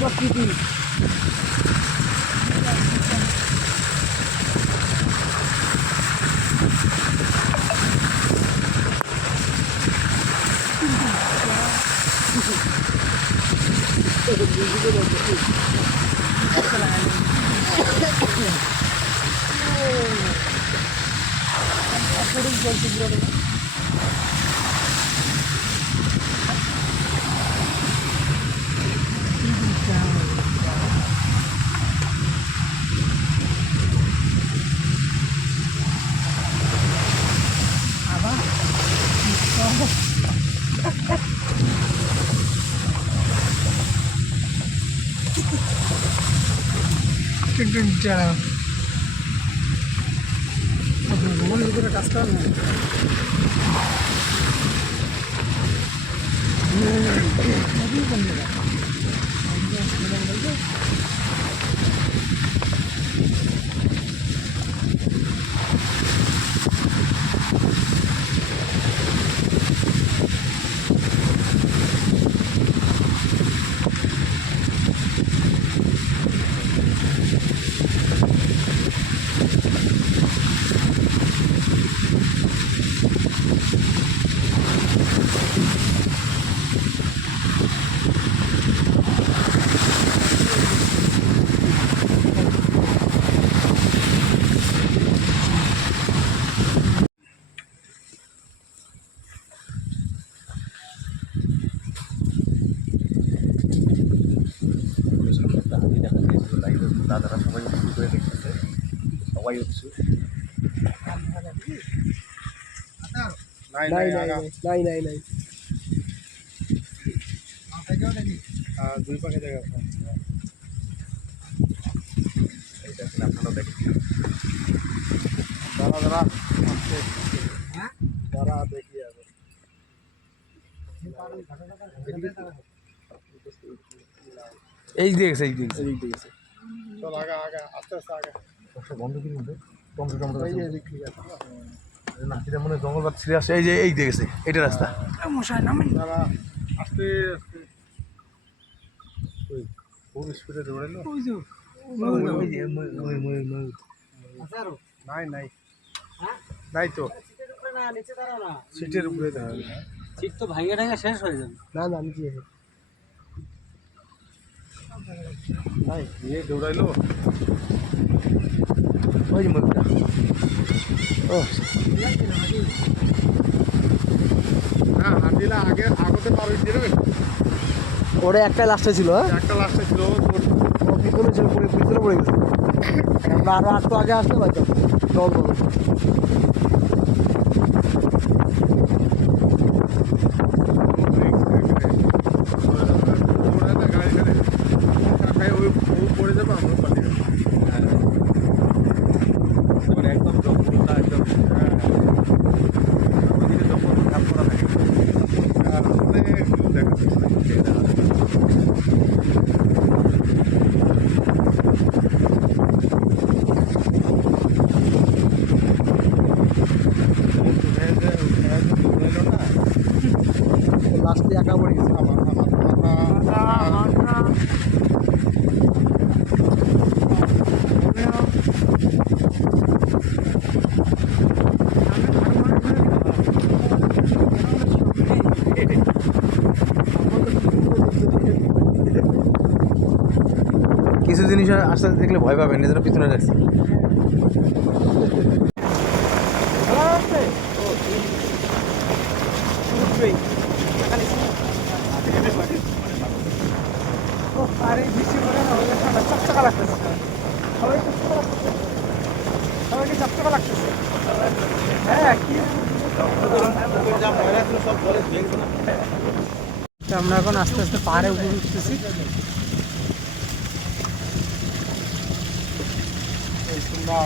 প্রকৃতি। ভ্রমণের ভিতরে কাজ করেন না। দাদারা সবাই উৎসু করে দেখতেছে, সবাই উৎসু। দুই পাখি দেখা আপনারা দেখেন। দাদা দাদা দেখি এই দেখেছে, এই দেখেছে, এই দেখেছে। চল আগা আগা আস্তে আস্তে আগা। বন্ধ কি মধ্যে নাতিটা মনে জঙ্গল বাদ ছিঁড়ে আসে। এই যে এই দেখেছে, এটা রাস্তা। মশাই নামে দাদা আস্তে আস্তে খুব স্পিডে দৌড়াইলো। নাই নাই নাই তো সিটের উপরে দাঁড়াবে। সিট তো ভাঙে ঠাঙে শেষ হয়ে যাবে। না না আমি কি নাই নিয়ে দৌড়াইলো। ওই যে মুখটা ও হ্যাঁ হাতিলা আগে আগতে পার হয়ে যাবে। ওরে একটা লাস্টে ছিল, একটা লাস্টে ছিল, ও পিছনে ছিল, পুরো পিছনে পড়ে গেছে। আমরা আরো একটু আগে আসতে পারতাম। জল জল পড়ে যাবো আমরা পালিয়ে একদম জঙ্গলটা একদম ওদিকে জঙ্গল খাপ করা থাকে। লাস্টে একা পড়ে গেছে। কিছু জিনিস আস্তে আস্তে দেখলে ভয় পাবেন, নিজেরা পিছনে যাচ্ছে। চকচকা লাগতেছে, সবাইকে চকচকা লাগতেছে। হ্যাঁ আমরা এখন আস্তে আস্তে পাহাড়ে উপরে উঠতেছি।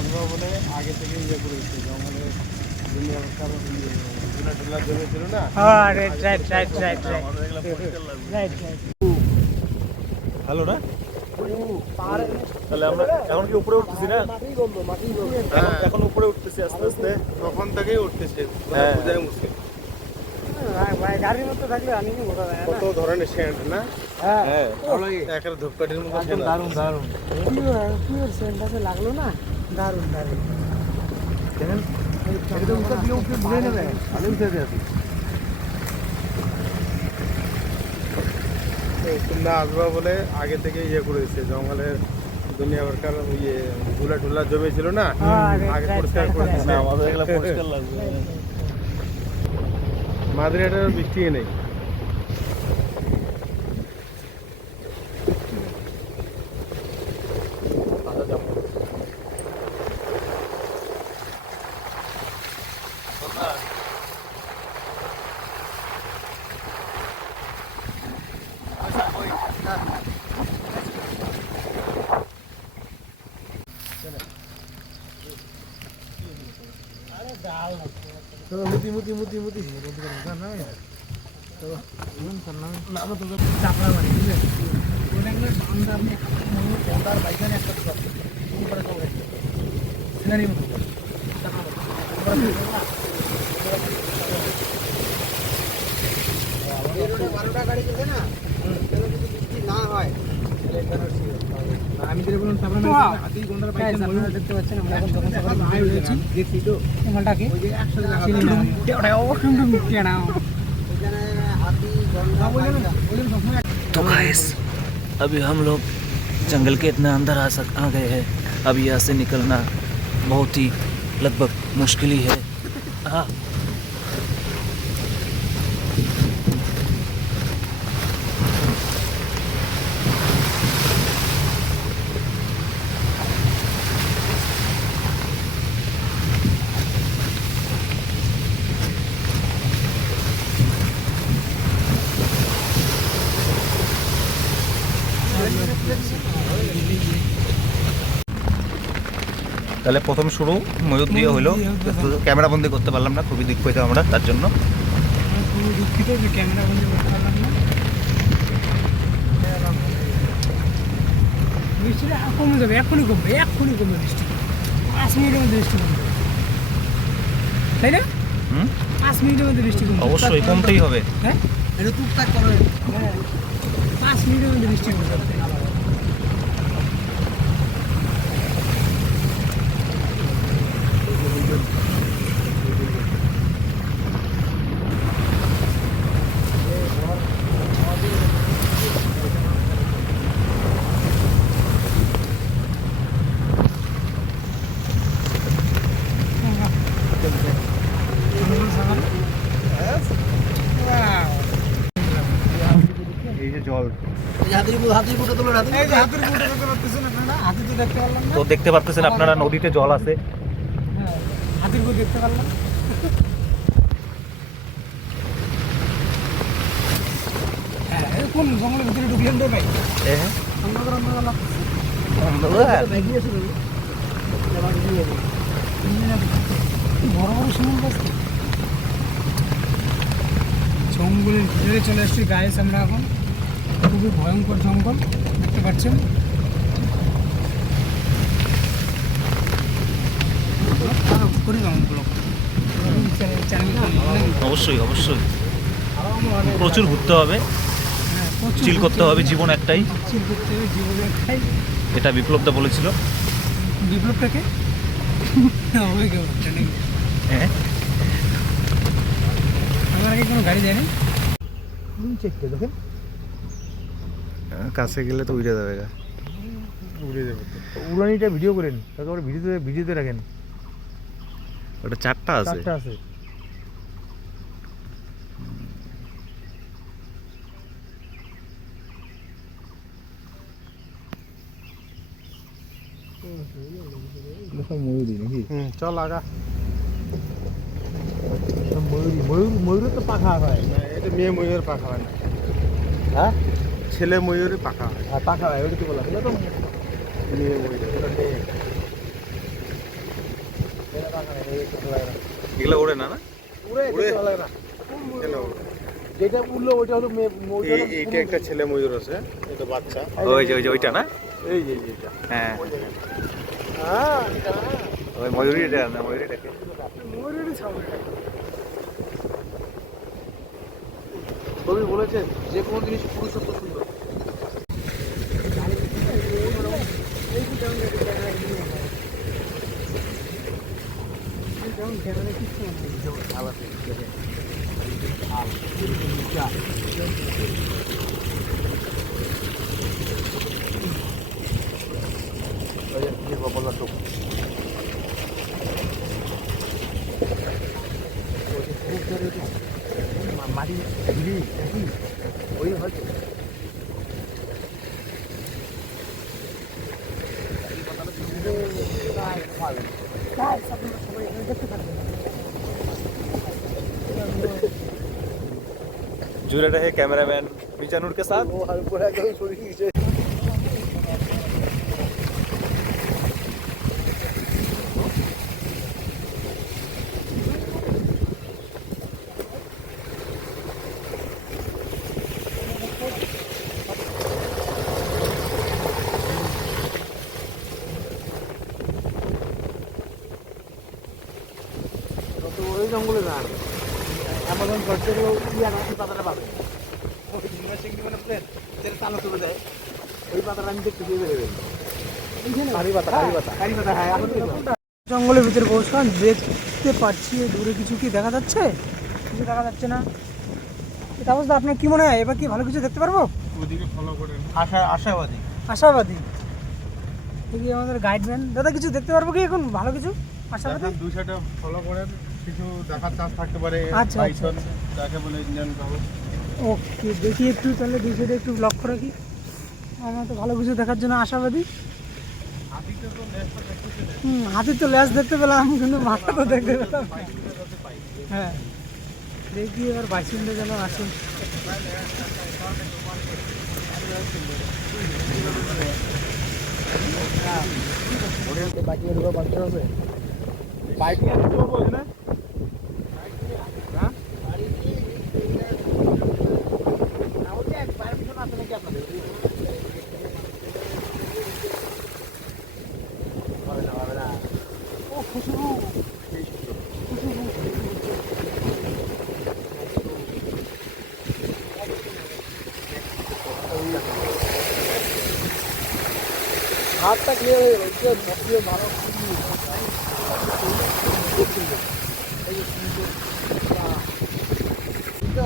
আমরা বলে আগে থেকে ইয়ে করেছি জঙ্গলে জমেছিল না। ভালো না তাহলে আমরা এখন কি উপরে উঠতেছি না? এখন উপরে উঠতেছি আস্তে আস্তে, তখন থেকেই উঠতেছে, বোঝাই মুশকিল। গাড়ির মধ্যে থাকলে আনিনি বোঝা যায় না। কত ধরনের সেন্ট না? হ্যাঁ ভালো লাগে। একের ধূপকাঠির মতো একদম সেন্ট। দারুণ দারুণ। পিওর সেন্টাতে লাগলো না, দারুণ দারুণ। দেখেন একদম উত্তর দিকে উঠে ঘুরে নেবে, আমি উঠে যাচ্ছি। তোমরা আসবা বলে আগে থেকে ইয়ে করে দিচ্ছে, জঙ্গলের দুনিয়া ভরকার ইয়ে ধুলা টুলা জমে ছিল না, আগে পরিষ্কার করে দিচ্ছে। আমাদের এগুলো পরিষ্কার লাগবে। মাদারিহাটের বৃষ্টি নেই। মুতি মুতি মুতি মুতি নাম তো চাপড়া বাড়ি বুঝলেন, ওখানে বান্ধা আপনি বন্দার বাইখানে একটা করে চলে সিনারি মতো বারোটা গাড়ি চলছে না, যদি বৃষ্টি না হয় আমি যেটা বললাম আপনারা দেখতে পাচ্ছেন, আমরা এখন যখন সকালে ভাই হয়েছি দেখছি তো মালটাকে ওই যে 100 টাকা অবশ্যই মুক্তি না ওখানে হাতি গন্ডা तो गाइस अभी हम लोग जंगल के इतना अंदर आ गए हैं। अब यहाँ से निकलना बहुत ही लगभग मुश्किल ही है। हाँ তাহলে প্রথম শুরু ময়ূর দিয়ে হলো, ক্যামেরা বন্দি করতে পারলাম না, খুবই দুঃখ পেতাম আমরা তার জন্য। দুঃখিত যে ক্যামেরা বন্ধ করতে পারলাম না। বৃষ্টিটা কমে যাবে, এক্ষুনি কমবে বৃষ্টি, 5 মিনিটের মধ্যে বৃষ্টি কমবে, তাই না? 5 মিনিটের মধ্যে বৃষ্টি কমবে, অবশ্যই কমতেই হবে। হ্যাঁ এটা টুকটাক করবে, হ্যাঁ 5 মিনিটের মধ্যে বৃষ্টি কমবে। এই যে জল, তো দেখতে পাচ্ছেন আপনারা নদীতে জল আছে। হাতির গো দেখতে পারলাম। হ্যাঁ কোন জঙ্গলের ভিতরে ঢুকলেন রে ভাই? বড় বড় শিমুল গাছ, জঙ্গলের ভিতরে চলে আসছি গাইস আমরা এখন। খুবই ভয়ঙ্কর জঙ্গল দেখতে পাচ্ছেন। অবশ্যই অবশ্যই প্রচুর ঘুরতে হবে, চিল করতে হবে, জীবন একটাই। চিল করতে হবে, জীবন একটাই। এটা বিপ্লবদা বলেছিল। বিপ্লবটাকে হ্যাঁ আমার আগে কোনো গাড়ি দেয়নি। চেকটা দেখেন, কাছে গেলে তো উড়ে যাবে, উড়ে যাবে। উড়ানিটা ভিডিও করেন, তারপরে ভিডিওতে রাখেন। ওটা 4টা আছে। 4টা আছে। ময়ূরী নাকি? চল আগা। ময়ূরের তো পাখা হয়, এটা মেয়ে ময়ূরের পাখা হয় না, হ্যাঁ ছেলে ময়ূরের পাখা হয়। আর পাখা হয় ওটা কি বলা তো মেয়ে ময়ূর এগুলো ওড়ে না, না উড়ে উড়ে? দেখতে ভালো লাগে না। কেন? যেটা উড়লো ওইটা হলো এইটা একটা ছেলে ময়ূর আছে, এটা বাচ্চা। ওই যে ওইটা না, এই যে এইটা। হ্যাঁ হ্যাঁ ওই ময়ূরী, এটা না ময়ূরীটাকে। ময়ূরেরই ছাউনি। বলেছেন যে কোনো জিনিস পুরুষত্ব সুন্দর। মাটি ওই হয়তো जुड़े रहे कैमरामैन मिजानुर के साथ। ওই জঙ্গলে যান অ্যামাজন গল্পের পাতাটা পাবে চালো চলে যায় ওই পাতাটা আমি দেখতে দিয়ে বেরোবেন জঙ্গলের ভিতরে বসলাম, দেখতে পাচ্ছি দূরে কিছু কি দেখা যাচ্ছে? কিছু দেখা যাচ্ছে না। তাপস দা, আপনার কি মনে হয় এবার কি ভালো কিছু দেখতে পারবো? ওদিকে ফলো করেন, আশাবাদী। আশাবাদী দেখি আমাদের গাইডম্যান দাদা, কিছু দেখতে পারবো কি এখন ভালো কিছু? আশাবাদী দুই সাইডে ফলো করেন, কিছু দেখার চান্স থাকতে পারে। আচ্ছা, আচ্ছা, বাইসন যাকে বলে ইন্ডিয়ান গবর। ওকে, দেখি একটু তাহলে দুই সাইডে একটু ব্লক করে রাখি। আমরা তো ভালো কিছু দেখার জন্য আশাবাদী। হাতির তো ল্যাস দেখতে পেলাম, কিন্তু মাথা তো দেখতে পেলাম। হ্যাঁ, দেখি এবার বাসিন্দা যেন আসেন। বাইক নিয়ে যেতে পারবো এখানে? হাতটা ক্লিয়ার হয়ে গেল, ভালো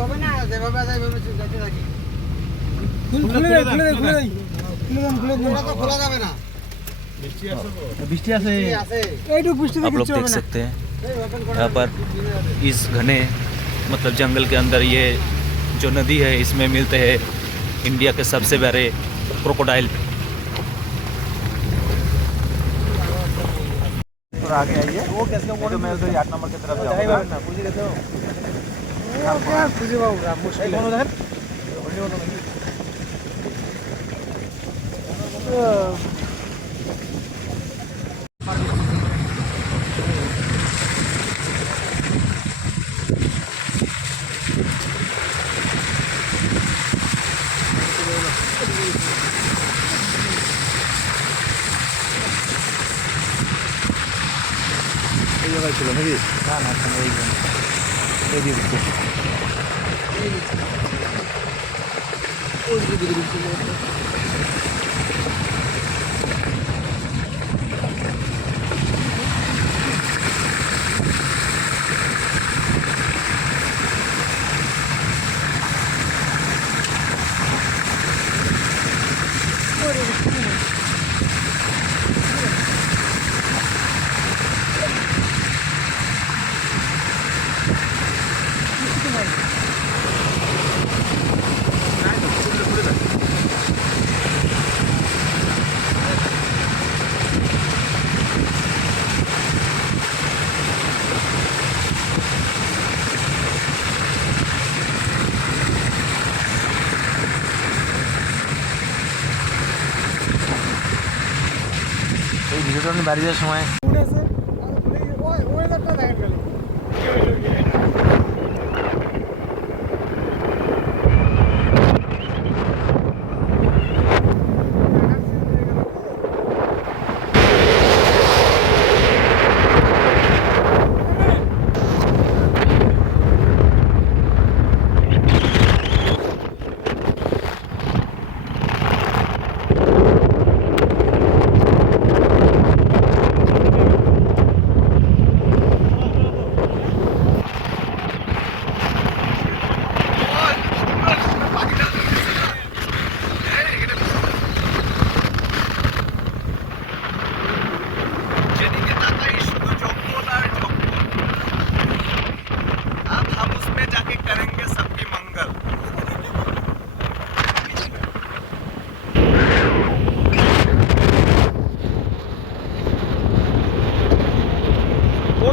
হবে না, যেভাবে আছে এইভাবে যেতে থাকি। খোলা যাবে না, বৃষ্টি আছে। आप लोग देख सकते हैं यहाँ पर इस घने मतलब जंगल के अंदर ये जो नदी है इसमें मिलते हैं इंडिया के सबसे बड़े क्रोकोडाइल। आगे आइए, वो कैसे वो तो मैं उधर 8 नंबर की तरफ जाऊंगा ना, पूछ लेते हो क्या पूछे बाबू मुश्किल है उधर এই জায়গায় ছিল নাকি? না না, এই দিকে এই ভিডিওটা আমি বাড়ি যাওয়ার সময়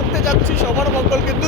করতে যাচ্ছি সবার মঙ্গল কিন্তু